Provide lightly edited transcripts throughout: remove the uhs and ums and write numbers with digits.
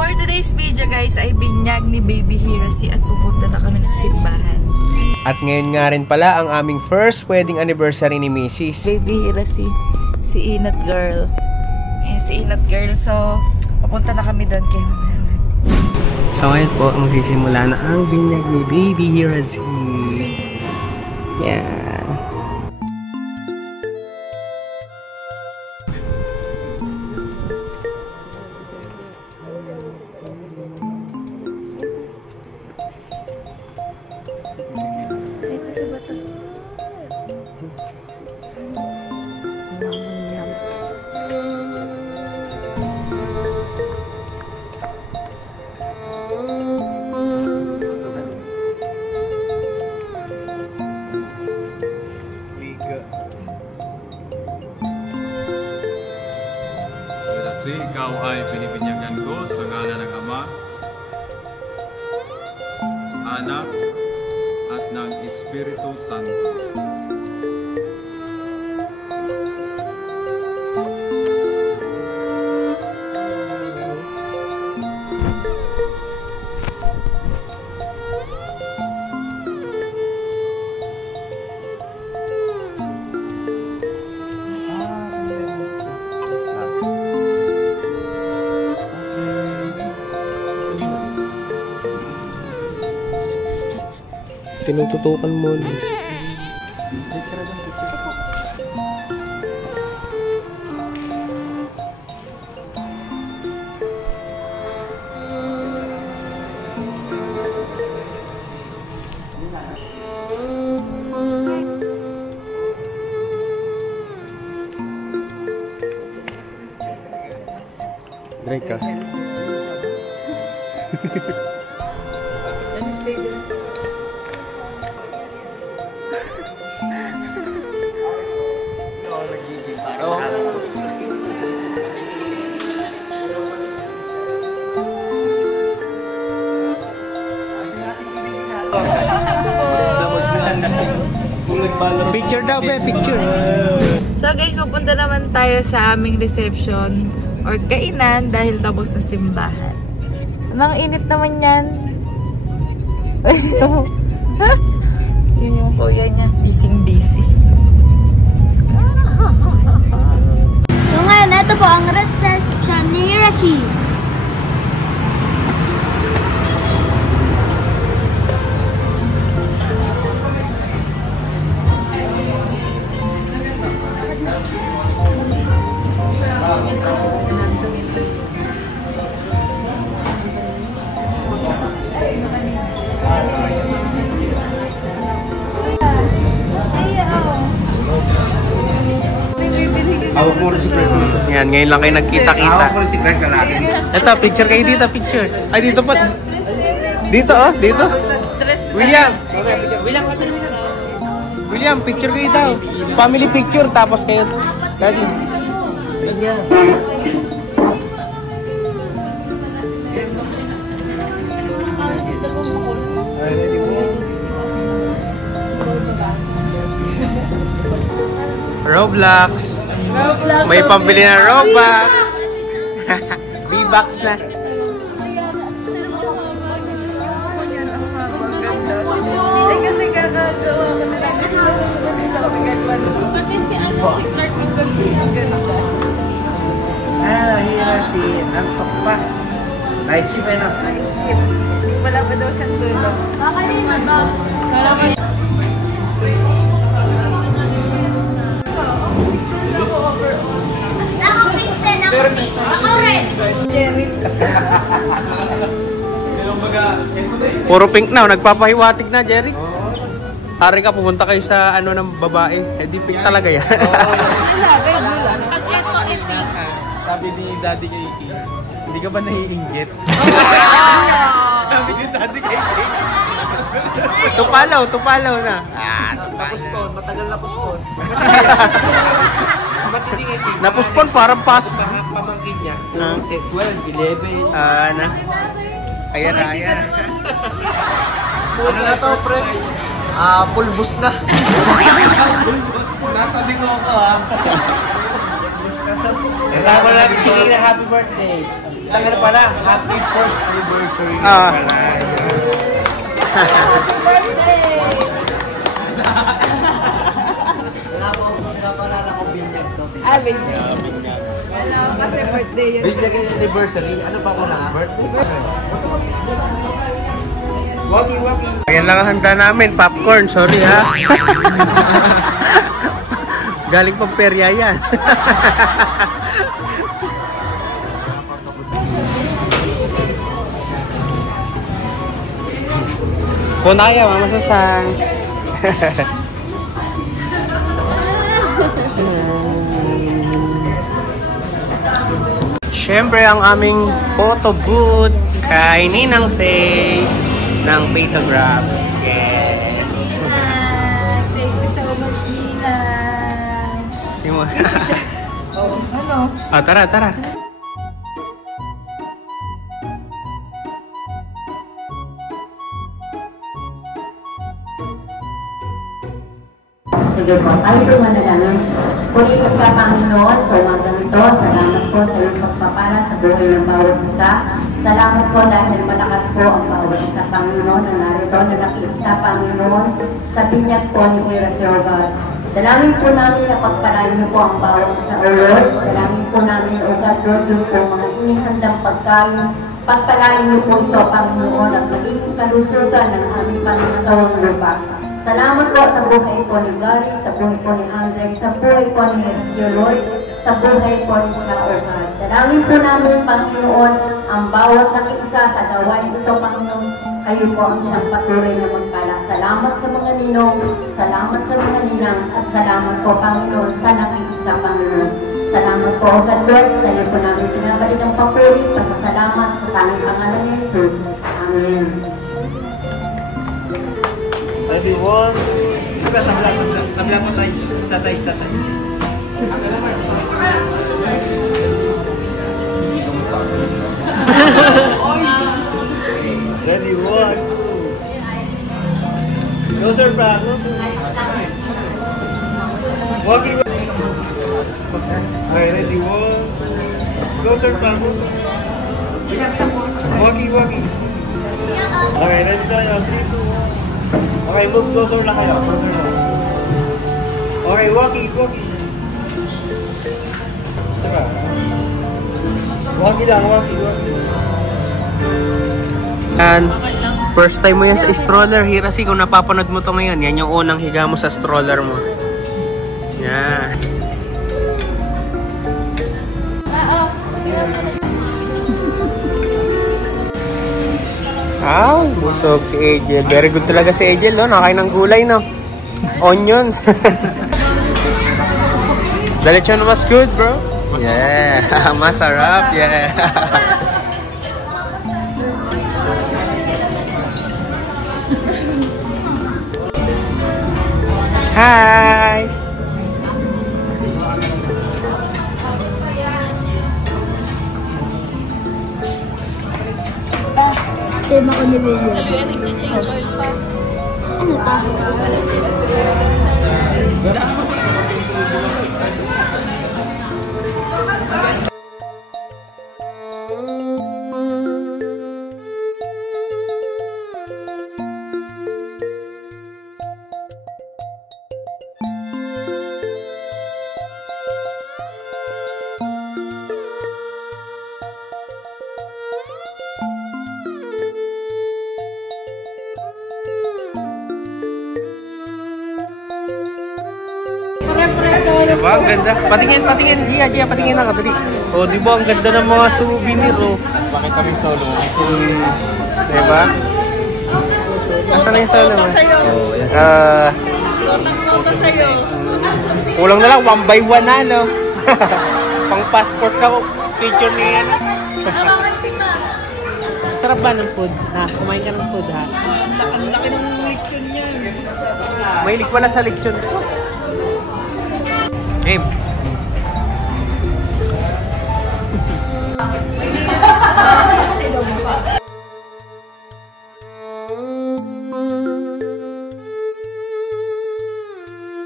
For today's video guys ay binyag ni Baby Hirasi at pupunta na kami ng simbahan. At ngayon nga rin pala ang aming first wedding anniversary ni Mrs. Baby Hirasi, si Inat Girl. Ayan, si Inat Girl. So, pupunta na kami doon kay So ngayon po, magsisimula na ang binyag ni Baby Hirasi. Yan. Kasi ikaw ay binibinyagan ko sa ngalan ng Ama, Anak, at ng Espiritu Santo. Tinututukan mo. Drake ka. Picture daw ba? Picture. So guys, pupunta naman tayo sa aming reception or kainan dahil tapos na simbahan. Anong init naman yan? Yung kuya niya, busy. So ngayon, ito po ang reception ni Hirasi. Hawak mo rin si Greg. Yan, ngayon lang kayo nagkita-kita. Hawak mo rin si Greg kalagin. Ito, picture kayo dito, picture. Ay, dito pa. Dito, oh, dito. William. William, picture kayo daw. Family picture, tapos kayo. Daddy. William. Roblox. May pambili na Robux. V-Bucks na. Kasi kakagawa ko na lang. Pati si si Clark yung ganda. Hirasi. Ang pa. Night shift eh, no? Night shift. Wala pa daw siyang tulog. Makalina ba? Puro pink na, nagpapahiwatig na, Jerry. Hari ka, pumunta kayo sa ano ng babae. Eh, di pink talaga yan. Sabi ni Daddy kay Iki, hindi ka ba naiinggit? Sabi ni Daddy kay Iki. Tupalaw na. Napuspon, matagal napuspon. Matindi kay Iki. Napuspon, parang pass. Pamangkin niya. 12, 11. Na. Ayan na. Ano na to, Fred? Pulbos na. Natabi ko ako, ha? Kasama natin si Kina, happy birthday. Isang ano pala, happy first anniversary. Ah. Happy birthday! Wala po ako pinapalala ko binyag to. Ah, binyag. Ano, kasi birthday yun. Binyag anniversary. Ano pa ko na? Birthday? Wagi. Ayan lang ang handa namin, popcorn, sorry ha. Galing pang perya yan. Punaya, mama sasang. Siyempre ang aming photo booth kay Ninang Faye ng Photographs. Yes. Thank you so much, Nina. Oh, ano? Ah, tara. Sige po, tayo po manalangin. Puri po sa Panginoon, sa umagang ito, salamat po sa iyong pagpapala sa buhay ng bawat isa. Salamat po dahil malakas po ang bawat isa, Panginoon, na narito na nakiisa, Panginoon, sa binyag po ni Kuya Silva. Dalangin po namin na pagpalain niyo po ang bawat isa, O Lord. Dalangin po namin, O God, Lord, yung po mga inihandang pagkain. Pagpalain niyo po ito, Panginoon, at magiging kalusugan ng aming Panginoon lupa. Salamat po sa buhay po ni Gary, sa buhay po ni Andre, sa buhay po ni Hercio Lord, sa buhay po ni Saorhan. Dalangin po namin, Panginoon, ang bawat nakiisa sa gawain ito, Panginoon. Kayo po ang siyang patuloy na magpala. Salamat sa mga ninong, salamat sa mga ninang, at salamat po, Panginoon, sa nakiisa, Panginoon. Salamat po, God Lord, sa iyo po namin pinabalik ang papuri, pasasalamat sa tanging pangalan ni Jesus. Amen. Ready, one. Sabla mo tayo. Statay. Ready, one. Go, sir, bro. Walkie. Okay, ready, one. Go, sir, bro. Walkie. Okay, ready tayo. 3, 2, 1. Okay, move closer na kayo. Okay, walkie. Saka. Walkie lang. And first time mo yan sa stroller, Hirasi, kung napapanood mo to ngayon, yan yung unang higa mo sa stroller mo. Yan. Busog si Angel. Very good talaga si Angel, no? Nakain ng gulay, no? Onion. The lechon was good, bro. Yeah. Masarap, yeah. Hi! Same ako ni William. Ano to? Diba? Ang ganda. Patingin. Gia, patingin ako. Dali. O, diba? Ang ganda ng mga souvenir, oh. Bakit kami solo? Diba? Asan na yung solo mo? Kulang na lang, 1 by 1 na, no? Pang passport na ko. Picture niya yan. Sarap ba ng food? Ha? Kumain ka ng food, ha? Ang laki ng lechon yan. Mahilig pala sa lechon ko. Game.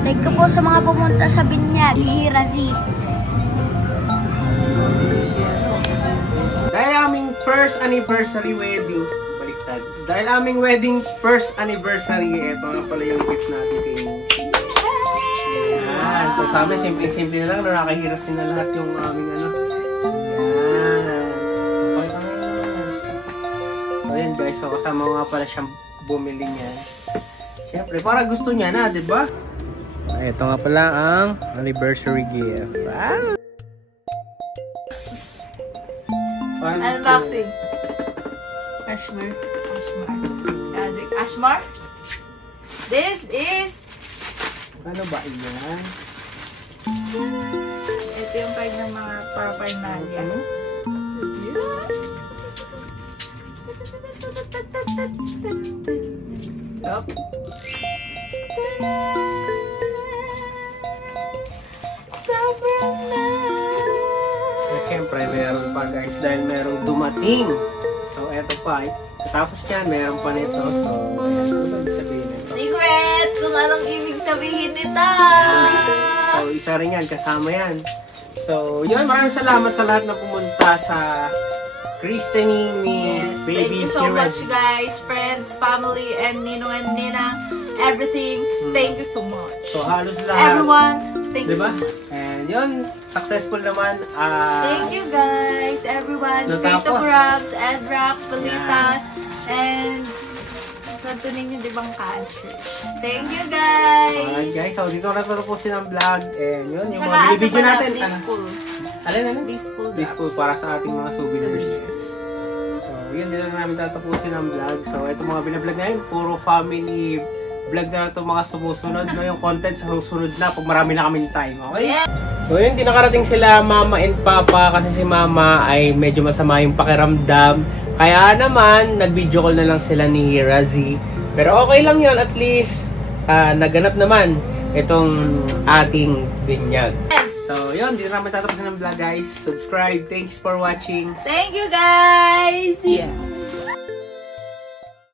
Like ko po sa mga pumunta sa Binyag, Hirasi. Kaya first anniversary wedding. Baliktad. Dahil aming wedding first anniversary, ito na pala yung gift natin kay Nancy. Yan. So sa amin, simple-simple na lang. Nakakahiras din na lahat yung aming ano. Yan. Okay ka ngayon. So yan guys, so kasama nga pala siyang bumili niyan. Siyempre, para gusto niya na, di ba? Ito nga pala ang anniversary gift. Wow! Unboxing. Ashmar. Ashmar? This is... Ano ba yan? Ito yung pag ng mga paraphernalia. Yup. At syempre, meron pa guys dahil merong dumating. So, eto pa. Tapos yan, meron pa nito. So, ayan. Ano ba sabihin nito? Secret! Kung anong ibig sabihin nito! So, isa rin yan. Kasama yan. So, yun. Maraming salamat sa lahat na pumunta sa Christening ni Yes, Baby thank you so much Hirasi. guys, friends, family, and Ninong and Ninang, everything. Thank you so much. So, halos lahat. Everyone, thank you Diba? so much. And yun, successful naman. Thank you guys, everyone. Natapos. Frito Crabs, Edrock, Palitas, and Santo Niño de Bangkaan Church. Thank you guys. Alright guys, so dito na tapusin ang vlog. And yun, yung mga Saka binibidyo natin. Blissful. Alin? Blissful Para sa ating mga souvenirs. So, yun din na namin tatapusin ang vlog. So, ito mga binablog ngayon, puro family vlog na ito mga sumusunod. No? Yung content sa susunod na pag marami na kaming time. Okay? Yeah. So, yun, di nakarating sila Mama and Papa kasi si Mama ay medyo masama yung pakiramdam. Kaya naman, nag-video call na lang sila ni Hirasi. Pero okay lang yun, at least naganap naman itong ating binyag. Yes. So, yun, dito namin tatapusin ang vlog guys. Subscribe. Thanks for watching. Thank you guys. Yeah.